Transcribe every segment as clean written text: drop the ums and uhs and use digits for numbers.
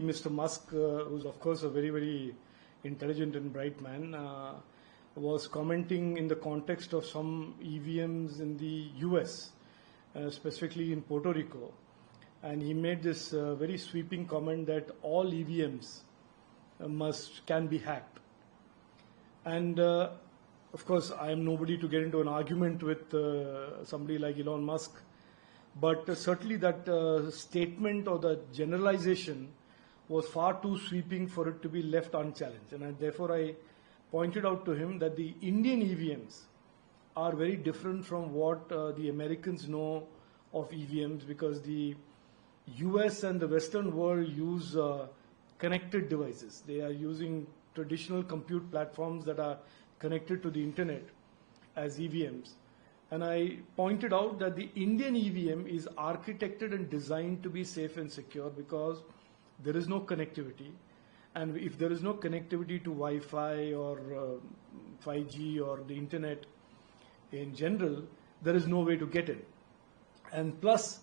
Mr. Musk, who's of course a very, very intelligent and bright man, was commenting in the context of some EVMs in the US, specifically in Puerto Rico. And he made this very sweeping comment that all EVMs can be hacked. And of course, I am nobody to get into an argument with somebody like Elon Musk, but certainly that statement or the generalization was far too sweeping for it to be left unchallenged. And therefore, I pointed out to him that the Indian EVMs are very different from what the Americans know of EVMs, because the US and the Western world use connected devices. They are using traditional compute platforms that are connected to the internet as EVMs. And I pointed out that the Indian EVM is architected and designed to be safe and secure because there is no connectivity. And if there is no connectivity to Wi-Fi or 5G or the internet in general, there is no way to get in. And plus,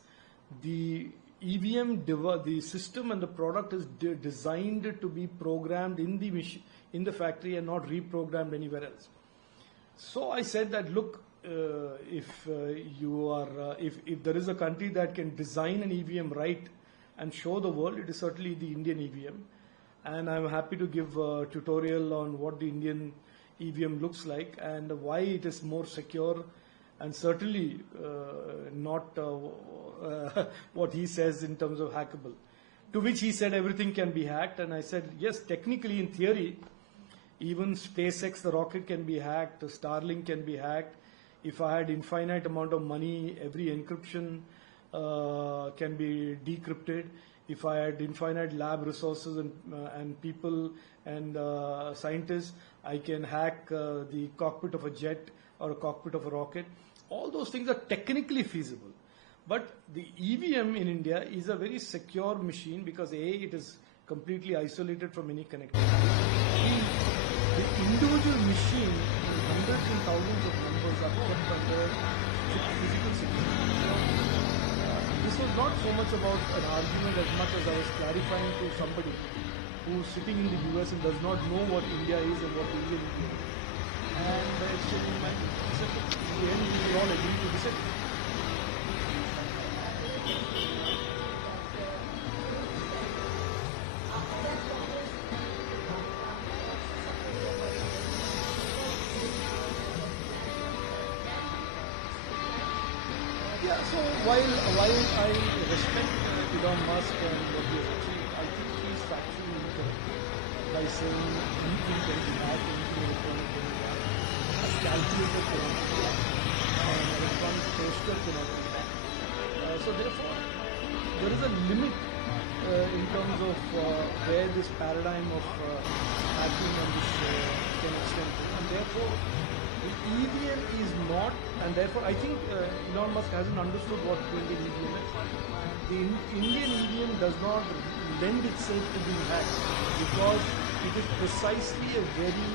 the EVM, the system and the product is designed to be programmed in the machine, in the factory, and not reprogrammed anywhere else. So I said that, look, if there is a country that can design an EVM right and show the world, it is certainly the Indian EVM. And I'm happy to give a tutorial on what the Indian EVM looks like and why it is more secure, and certainly not what he says in terms of hackable. To which he said everything can be hacked, and I said, yes, technically in theory, even SpaceX, the rocket, can be hacked, Starlink can be hacked. If I had infinite amount of money, every encryption can be decrypted. If I had infinite lab resources and people and scientists, I can hack the cockpit of a jet or a cockpit of a rocket. All those things are technically feasible. But the EVM in India is a very secure machine because A, it is completely isolated from any connectivity. The individual machine, hundreds and thousands of numbers, are kept under physical security. This was not so much about an argument as much as I was clarifying to somebody who is sitting in the US and does not know what India is and what Indian India is. And exchanging mind, he said, in the end, we all agree to disagree. Yeah, so while I respect Elon Musk and what he has achieved, I think he is factually incorrect by saying anything can be hacked, anything electronic can be hacked, a calculator cannot be hacked, an electronic toaster cannot be hacked. So therefore, there is a limit in terms of where this paradigm of hacking and this can extend to. And therefore, the EVM is not, and therefore I think Elon Musk hasn't understood what the Indian EVM is. The Indian EVM does not lend itself to being hacked because it is precisely a very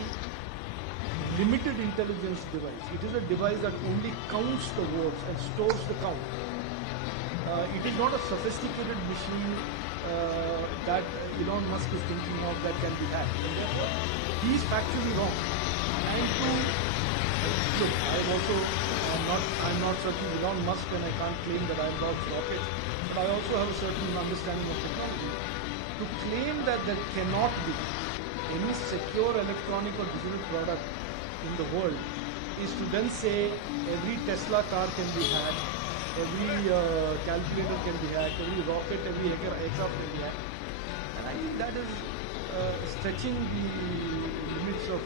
limited intelligence device. It is a device that only counts the words and stores the count. It is not a sophisticated machine that Elon Musk is thinking of that can be hacked. And therefore, he is factually wrong. And look, I'm not certain Elon Musk, and I can't claim that I'm God's rocket, but I also have a certain understanding of technology. To claim that there cannot be any secure electronic or digital product in the world is to then say every Tesla car can be hacked, every calculator can be hacked, every rocket, every aircraft can be hacked. And I think that is stretching the limits of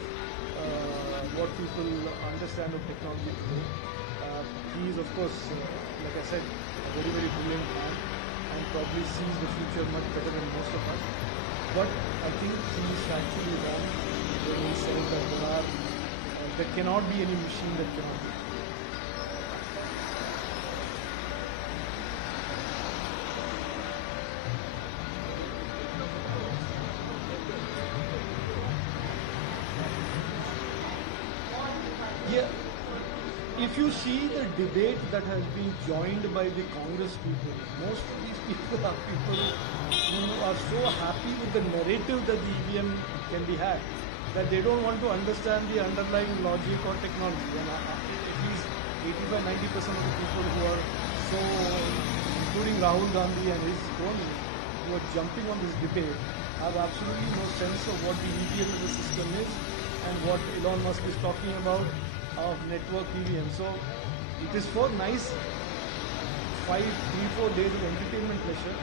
what people understand of technology today. He is, of course, like I said, a very, very brilliant man and probably sees the future much better than most of us. But I think he is actually wrong when he says that there cannot be any machine that cannot be. Yeah, if you see the debate that has been joined by the Congress people, most of these people are people who are so happy with the narrative that the EVM can be had that they don't want to understand the underlying logic or technology. And at least 85-90% of the people who are so, including Rahul Gandhi and his cronies, who are jumping on this debate, have absolutely no sense of what the EVM as a system is and what Elon Musk is talking about of network EVM. So it is for nice 3-4 days of entertainment pleasure.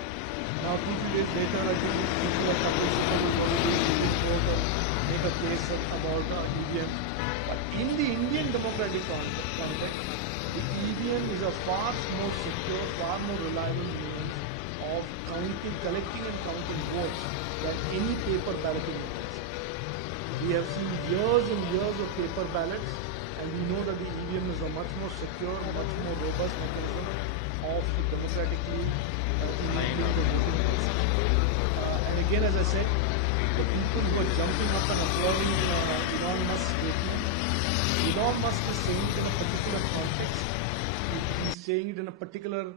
Now 2-3 days later, I think people like Kapil Sibal will already make a case about EVM. But in the Indian democratic context, the EVM is a far more secure, far more reliable means of collecting and counting votes than any paper balloting methods. We have seen years and years of paper ballots, and we know that the EVM is a much more secure, much more robust mechanism of democratically enabling the voting process. And again, as I said, the people who are jumping up and applauding Elon Musk's statement, Elon Musk is saying it in a particular context. He's saying it in a particular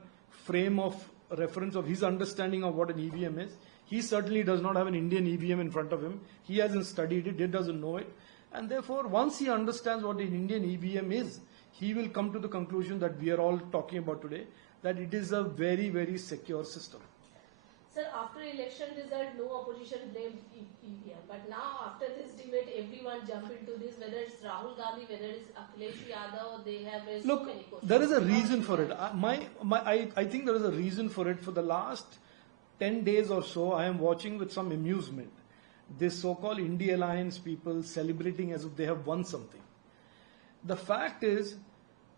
frame of reference of his understanding of what an EVM is. He certainly does not have an Indian EVM in front of him. He hasn't studied it, he doesn't know it. And therefore, once he understands what an Indian EVM is, he will come to the conclusion that we are all talking about today, that it is a very, very secure system. Sir, after election result, no opposition blamed EVM. But now, after this debate, everyone jump into this, whether it's Rahul Gandhi, whether it's Akhilesh Yadav, they have raised so many questions. There is a reason for it. I think there is a reason for it. For the last 10 days or so, I am watching with some amusement this so-called India Alliance people celebrating as if they have won something. The fact is,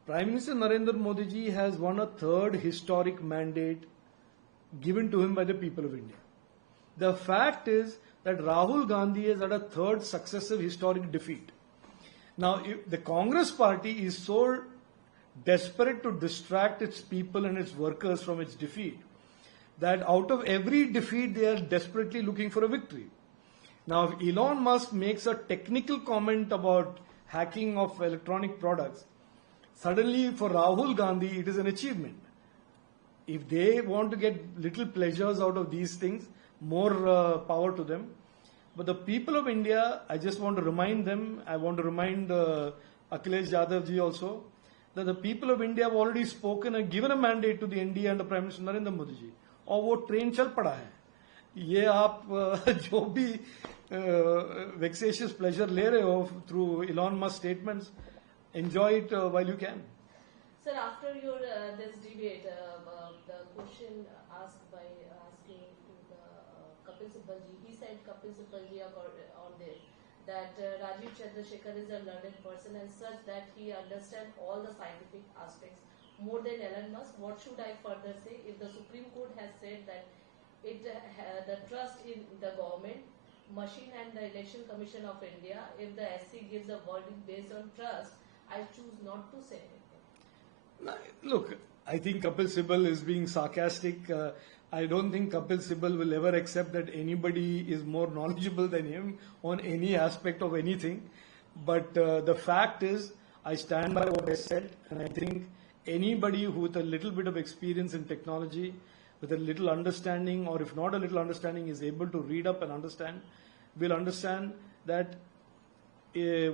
Prime Minister Narendra Modi ji has won a third historic mandate given to him by the people of India. The fact is that Rahul Gandhi has had a third successive historic defeat. Now, if the Congress party is so desperate to distract its people and its workers from its defeat, that out of every defeat they are desperately looking for a victory. Now, if Elon Musk makes a technical comment about hacking of electronic products, suddenly for Rahul Gandhi it is an achievement. If they want to get little pleasures out of these things, more power to them. But the people of India, I just want to remind them, I want to remind Akhilesh Yadav ji also, that the people of India have already spoken and given a mandate to the NDA and the Prime Minister Narendra Modi ji. और वो train चल पड़ा है. ये आप जो भी vexatious pleasure ले रहे हो through Elon Musk statements, enjoy it while you can. Sir, after your this debate, the question asked by asking to the Kapil Sibal ji, he said Kapil Sibal ji on this that Rajiv Chandrasekhar is a learned person and such that he understands all the scientific aspects more than Elon Musk. What should I further say? If the Supreme Court has said that the trust in the government, machine and the Election Commission of India, if the SC gives a verdict based on trust, I choose not to say anything. Look, I think Kapil Sibal is being sarcastic. I don't think Kapil Sibal will ever accept that anybody is more knowledgeable than him on any aspect of anything. But the fact is, I stand by what I said, and I think anybody who with a little bit of experience in technology, with a little understanding, or if not a little understanding, is able to read up and understand, will understand that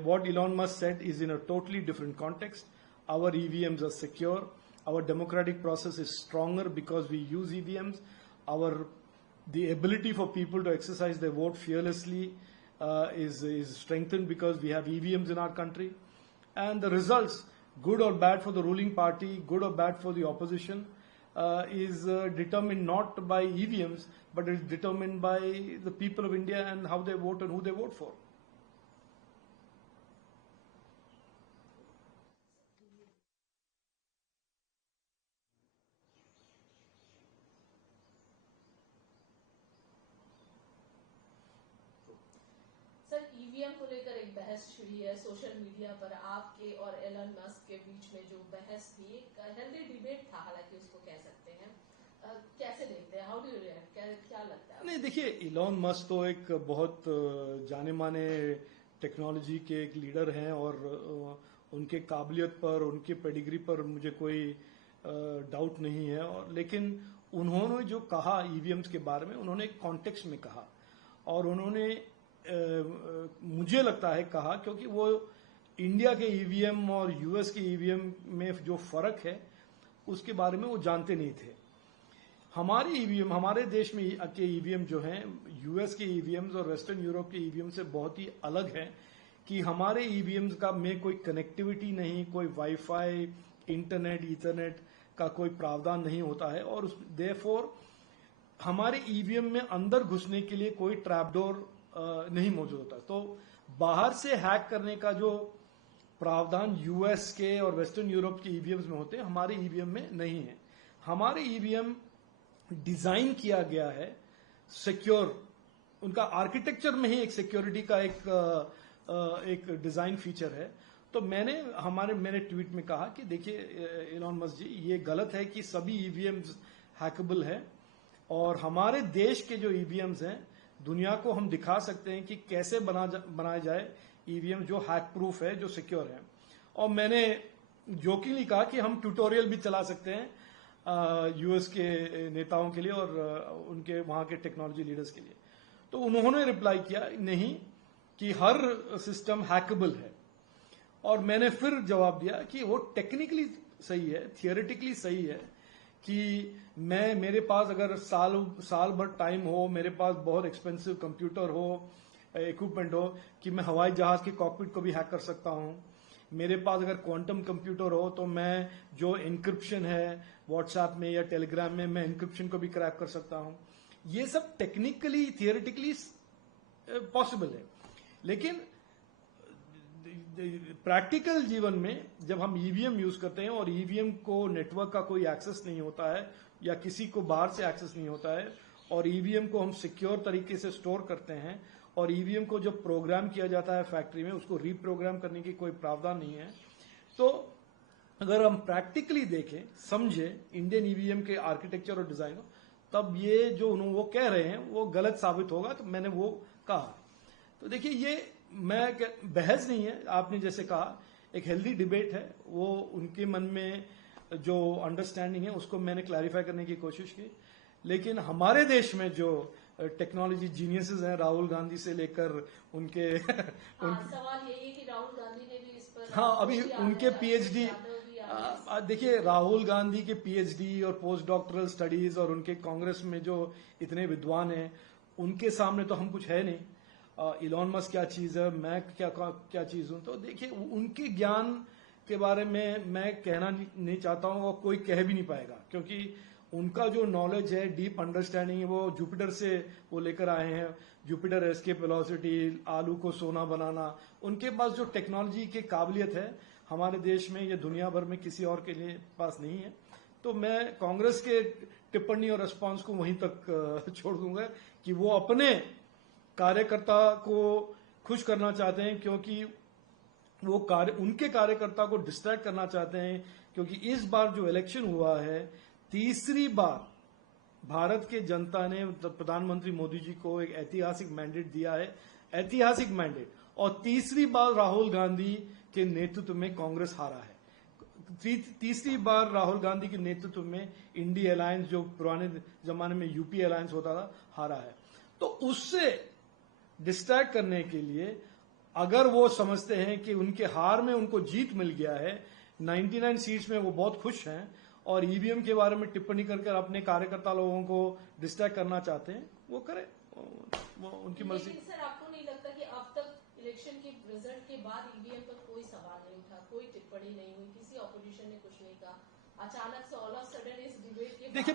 what Elon Musk said is in a totally different context. Our EVMs are secure. Our democratic process is stronger because we use EVMs. The ability for people to exercise their vote fearlessly is strengthened because we have EVMs in our country. And the results, good or bad for the ruling party, good or bad for the opposition, is determined not by EVMs, but is determined by the people of India and how they vote and who they vote for. Sir, EVM को लेकर एक बहस छिड़ी है social media पर आपके और Elon Musk के बीच में जो बहस थी, एक हेल्दी डिबेट था, हालांकि उसको कह सकते हैं. कैसे देखते हैं, हाउ डू यू रिएक्ट, क्या लगता है? नहीं, देखिए, इलॉन मस्क तो एक बहुत जाने माने टेक्नोलॉजी के एक लीडर हैं और उनके काबिलियत पर, उनके पेडिग्री पर मुझे कोई डाउट नहीं है। और लेकिन उन्होंने जो कहा ईवीएम्स के बारे में, उन्होंने एक कॉन्टेक्स्ट में कहा और उन्होंने मुझे लगता है कहा क्योंकि वो इंडिया के ईवीएम और यूएस के ईवीएम में जो फर्क है उसके बारे में वो जानते नहीं थे। हमारे ईवीएम, हमारे देश में के ईवीएम जो हैं यूएस के ईवीएम्स और वेस्टर्न यूरोप के ईवीएम से बहुत ही अलग हैं कि हमारे ईवीएम्स का में कोई कनेक्टिविटी नहीं, कोई वाईफाई, इंटरनेट, ईथरनेट का कोई प्रावधान नहीं होता है और देयरफॉर हमारे ईवीएम में अंदर घुसने के लिए कोई ट्रैपडोर नहीं मौजूद होता। तो बाहर से हैक करने का जो प्रावधान यूएस के और वेस्टर्न यूरोप के ईवीएम्स में होते हैं, हमारे ईवीएम में नहीं है। हमारे ईवीएम डिजाइन किया गया है सिक्योर, उनका आर्किटेक्चर में ही एक सिक्योरिटी का एक डिजाइन फीचर है। तो मैंने ट्वीट में कहा कि देखिए इलॉन मस्क जी, ये गलत है कि सभी ईवीएम्स हैकेबल है और हमारे देश के जो ईवीएम्स हैं दुनिया को हम दिखा सकते हैं कि कैसे बनाया जाए ईवीएम जो हैक प्रूफ है, जो सिक्योर है। और मैंने जोकिंगली कहा कि हम ट्यूटोरियल भी चला सकते हैं यूएस के नेताओं के लिए और उनके वहां के टेक्नोलॉजी लीडर्स के लिए। तो उन्होंने रिप्लाई किया नहीं कि हर सिस्टम हैकेबल है। और मैंने फिर जवाब दिया कि वो टेक्निकली सही है, थियोरेटिकली सही है कि मेरे पास अगर साल भर टाइम हो, मेरे पास बहुत एक्सपेंसिव कंप्यूटर हो, इक्विपमेंट हो कि मैं हवाई जहाज के कॉकपिट को भी हैक कर सकता हूं। मेरे पास अगर क्वांटम कंप्यूटर हो तो मैं जो इंक्रिप्शन है व्हाट्सएप में या टेलीग्राम में, मैं इंक्रिप्शन को भी क्रैक कर सकता हूं। ये सब टेक्निकली, थियोरेटिकली पॉसिबल है। लेकिन प्रैक्टिकल जीवन में जब हम ईवीएम यूज करते हैं और ईवीएम को नेटवर्क का कोई एक्सेस नहीं होता है या किसी को बाहर से एक्सेस नहीं होता है और ईवीएम को हम सिक्योर तरीके से स्टोर करते हैं और ईवीएम को जो प्रोग्राम किया जाता है फैक्ट्री में, उसको रीप्रोग्राम करने की कोई प्रावधान नहीं है। तो अगर हम प्रैक्टिकली देखें, समझे इंडियन ईवीएम के आर्किटेक्चर और डिजाइन, तब ये जो वो कह रहे हैं वो गलत साबित होगा। तो मैंने वो कहा। तो देखिए, ये बहस नहीं है, आपने जैसे कहा एक हेल्दी डिबेट है, वो उनके मन में जो अंडरस्टैंडिंग है उसको मैंने क्लैरिफाई करने की कोशिश की। लेकिन हमारे देश में जो टेक्नोलॉजी जीनियसेस हैं, राहुल गांधी से लेकर उनके सवाल यही है कि राहुल गांधी ने भी इस पर, हाँ, अभी उनके पीएचडी, देखिए राहुल गांधी के पीएचडी और पोस्ट डॉक्टरल स्टडीज और उनके कांग्रेस में जो इतने विद्वान हैं, उनके सामने तो हम कुछ है नहीं। इलॉन मस्क क्या चीज है, मैं क्या चीज हूं। तो देखिए, उनके ज्ञान के बारे में मैं कहना नहीं चाहता हूं और कोई कह भी नहीं पाएगा, क्योंकि उनका जो नॉलेज है, डीप अंडरस्टैंडिंग है, वो जुपिटर से वो लेकर आए हैं। जुपिटर एस्केप वेलोसिटी, आलू को सोना बनाना, उनके पास जो टेक्नोलॉजी की काबिलियत है हमारे देश में, ये दुनिया भर में किसी और के लिए पास नहीं है। तो मैं कांग्रेस के टिप्पणी और रिस्पॉन्स को वहीं तक छोड़ दूंगा कि वो अपने कार्यकर्ता को खुश करना चाहते हैं, क्योंकि वो उनके कार्यकर्ता को डिस्ट्रैक्ट करना चाहते हैं। क्योंकि इस बार जो इलेक्शन हुआ है, तीसरी बार भारत के जनता ने प्रधानमंत्री मोदी जी को एक ऐतिहासिक मैंडेट दिया है, ऐतिहासिक मैंडेट। और तीसरी बार राहुल गांधी के नेतृत्व में कांग्रेस हारा है। तीसरी बार राहुल गांधी के नेतृत्व में इंडिया अलायंस, जो पुराने जमाने में यूपी अलायंस होता था, हारा है। तो उससे डिस्ट्रैक्ट करने के लिए, अगर वो समझते हैं कि उनके हार में उनको जीत मिल गया है, 99 सीट्स में वो बहुत खुश हैं और ईवीएम के बारे में टिप्पणी कर अपने कार्यकर्ता लोगों को डिस्ट्रैक्ट करना चाहते हैं, वो करें, वो उनकी मर्जी। लेकिन सर, आपको नहीं लगता कि अब तक इलेक्शन के रिजल्ट के बाद ईवीएम पर कोई सवाल नहीं उठा, कोई टिप्पणी नहीं हुई, किसी ऑपोजिशन ने कुछ नहीं कहा, अचानक से ऑल ऑफ सडन इस डिबेट के देखिए,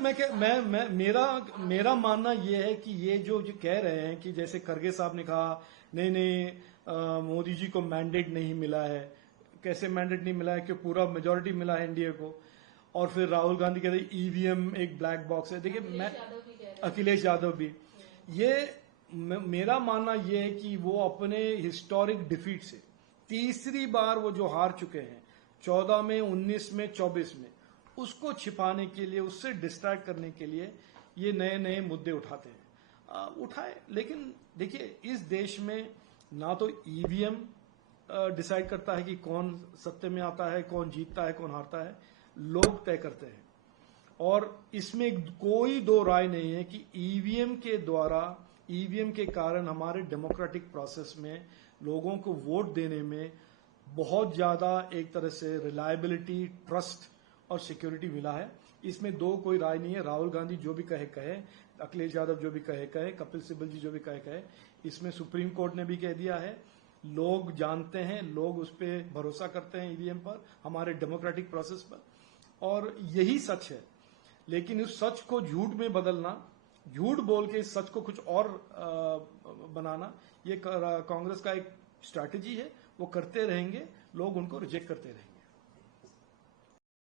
मेरा मानना ये है कि ये जो कह रहे हैं कि जैसे खरगे साहब ने कहा नहीं मोदी जी को मैंडेट नहीं मिला है। कैसे मैंडेट नहीं मिला है? कि पूरा मेजोरिटी मिला है एनडीए को। और फिर राहुल गांधी कहते हैं ईवीएम एक ब्लैक बॉक्स है। देखिए, मैं अखिलेश यादव भी, ये मेरा मानना ये है कि वो अपने हिस्टोरिक डिफीट से, तीसरी बार वो जो हार चुके हैं 14 में, 19 में, 24 में, उसको छिपाने के लिए, उससे डिस्ट्रैक्ट करने के लिए ये नए नए मुद्दे उठाते हैं। उठाए, लेकिन देखिए, इस देश में ना तो ईवीएम डिसाइड करता है कि कौन सत्ते में आता है, कौन जीतता है, कौन हारता है, लोग तय करते हैं। और इसमें कोई दो राय नहीं है कि ईवीएम के द्वारा, ईवीएम के कारण हमारे डेमोक्रेटिक प्रोसेस में लोगों को वोट देने में बहुत ज्यादा एक तरह से रिलायबिलिटी, ट्रस्ट और सिक्योरिटी मिला है। इसमें दो कोई राय नहीं है। राहुल गांधी जो भी कहे, अखिलेश यादव जो भी कहे, कपिल सिब्बल जी जो भी कहे, इसमें सुप्रीम कोर्ट ने भी कह दिया है। लोग जानते हैं, लोग उस पर भरोसा करते हैं, ईवीएम पर, हमारे डेमोक्रेटिक प्रोसेस पर, और यही सच है। लेकिन उस सच को झूठ में बदलना, झूठ बोल के इस सच को कुछ और बनाना, ये कांग्रेस का एक स्ट्रैटेजी है। वो करते रहेंगे, लोग उनको रिजेक्ट करते रहेंगे।